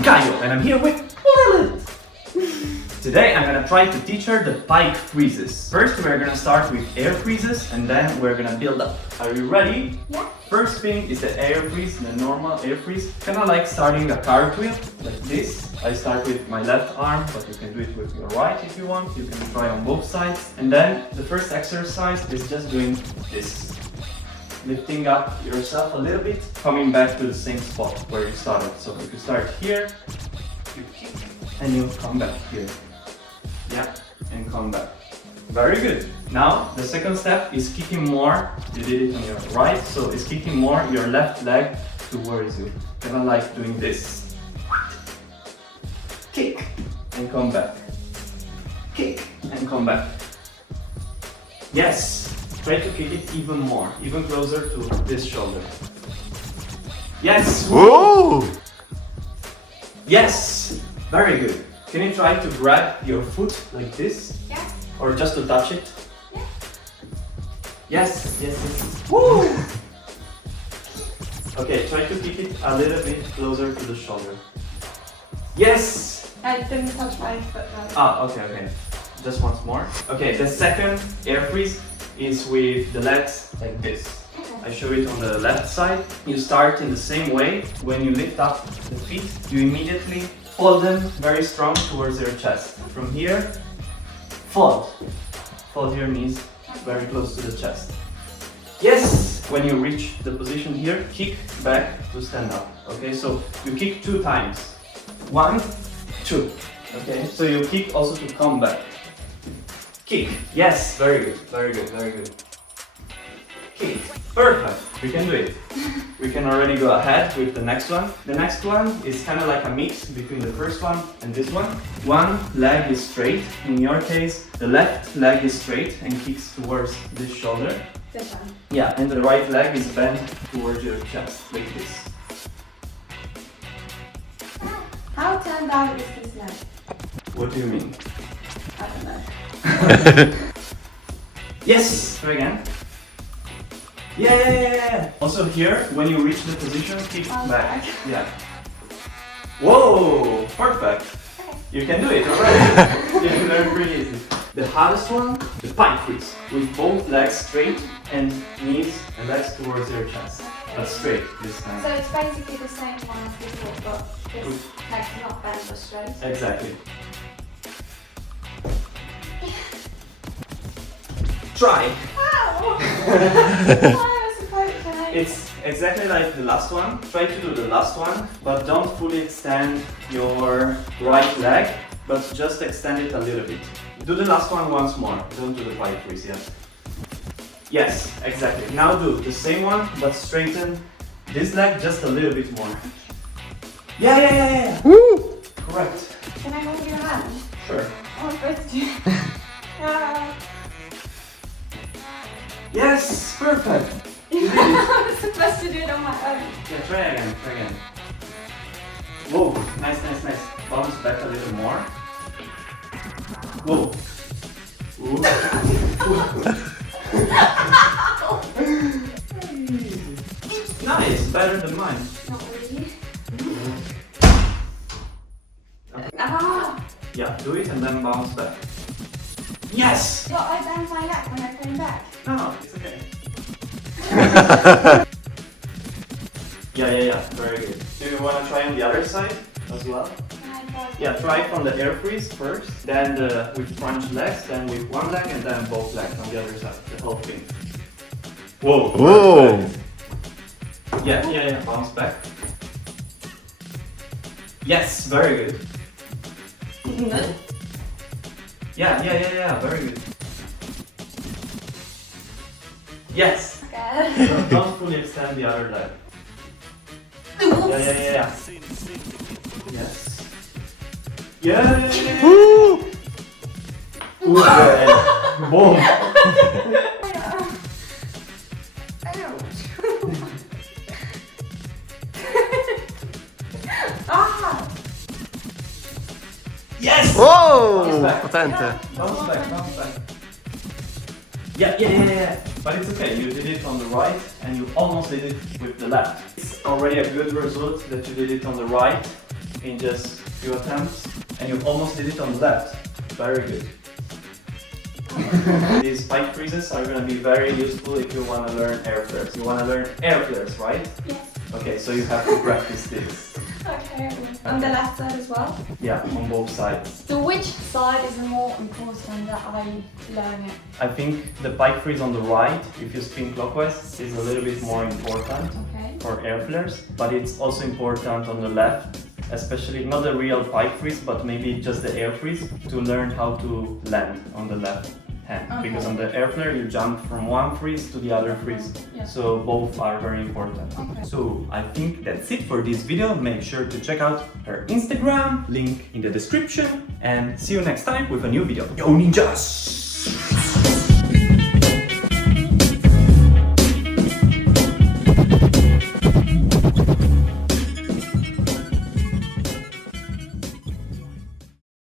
I'm Kaio and I'm here with Lilith. Today I'm gonna try to teach her the PIKE freezes. First we're gonna start with air freezes and then we're gonna build up. Are you ready? Yeah. First thing is the air freeze, the normal air freeze. Kinda like starting a cartwheel, like this. I start with my left arm, but you can do it with your right if you want. You can try on both sides. And then the first exercise is just doing this. Lifting up yourself a little bit, coming back to the same spot where you started. So if you start here, you kick and you come back here. Yeah, and come back. Very good. Now the second step is kicking more. You did it on your right, so it's kicking more your left leg towards you. Kind of like doing this. Kick and come back. Kick and come back. Yes. Try to kick it even more, even closer to this shoulder. Yes! Whoa! Yes! Very good. Can you try to grab your foot like this? Yeah. Or just to touch it? Yeah. Yes, yes, yes. Woo! Okay, try to kick it a little bit closer to the shoulder. Yes! I didn't touch my foot though. Ah, okay, okay. Just once more. Okay, the second air freeze is with the legs like this. Okay. I show it on the left side. You start in the same way. When you lift up the feet, you immediately fold them very strong towards your chest. From here, fold. Fold your knees very close to the chest. Yes! When you reach the position here, kick back to stand up. Okay, so you kick 2 times. 1, 2. Okay, so you kick also to come back. Kick. Yes, very good, very good, very good. Kick. Perfect. We can do it. We can already go ahead with the next one. The next one is kind of like a mix between the first one and this one. One leg is straight. In your case, the left leg is straight and kicks towards this shoulder. This one. Yeah, and the right leg is bent towards your chest, like this. How turned out is this leg? What do you mean? I don't know. Yes! Try again. Yeah, yeah, yeah, yeah. Also here, when you reach the position, kick back. Yeah. Whoa! Perfect. Okay. You can do it already. You can learn pretty easy. The hardest one, the PIKE freeze, with both legs straight and knees and legs towards your chest. But straight this time. So it's basically the same one as before, but this leg's not bent or straight. Exactly. Try. Wow! I was supposed to. It's exactly like the last one. Try to do the last one, but don't fully extend your right leg, but just extend it a little bit. Do the last one once more. Don't do the PIKE freeze yet. Yes, exactly. Now do the same one, but straighten this leg just a little bit more. Yeah, yeah, yeah, yeah. Woo! Correct. Can I hold your hand? Sure. I'm supposed to. Yes, perfect. I was supposed to do it on my own. Yeah, try again, try again. Whoa, nice, nice, nice. Bounce back a little more. Whoa. Ooh. Nice, better than mine. Not really. Ah! Yeah, do it and then bounce back. Yes! But I bent my neck when I came back. No, it's okay. Yeah, very good. Do you want to try on the other side as well? Yeah, try from the air freeze first, then with crunch legs, then with one leg, and then both legs on the other side, the whole thing. Whoa! Whoa! Yeah, bounce back. Yes, very good. Yeah, very good. Yes! Don't fully extend the other leg. Yeah. Yes. Yeah! Woo! Ooh, yeah. Boom! Ah! Yes! Whoa! back. Potente. Bounce back. Yeah. But it's okay, you did it on the right and you almost did it with the left. It's already a good result that you did it on the right in just few attempts, and you almost did it on the left. Very good. These pike freezes are going to be very useful if you want to learn air flares. You want to learn air flares, right? Yes. Okay, so you have to practice this. Okay. On the left side as well? Yeah, on both sides. So which side is more important that I learn it? I think the pike freeze on the right, if you spin clockwise, is a little bit more important for air flares, but it's also important on the left, especially not the real pike freeze, but maybe just the air freeze, to learn how to land on the left hand. Because on the air flare you jump from one freeze to the other freeze. Yeah. So both are very important. Okay. So I think that's it for this video. Make sure to check out her Instagram, link in the description, and see you next time with a new video. Yo ninjas!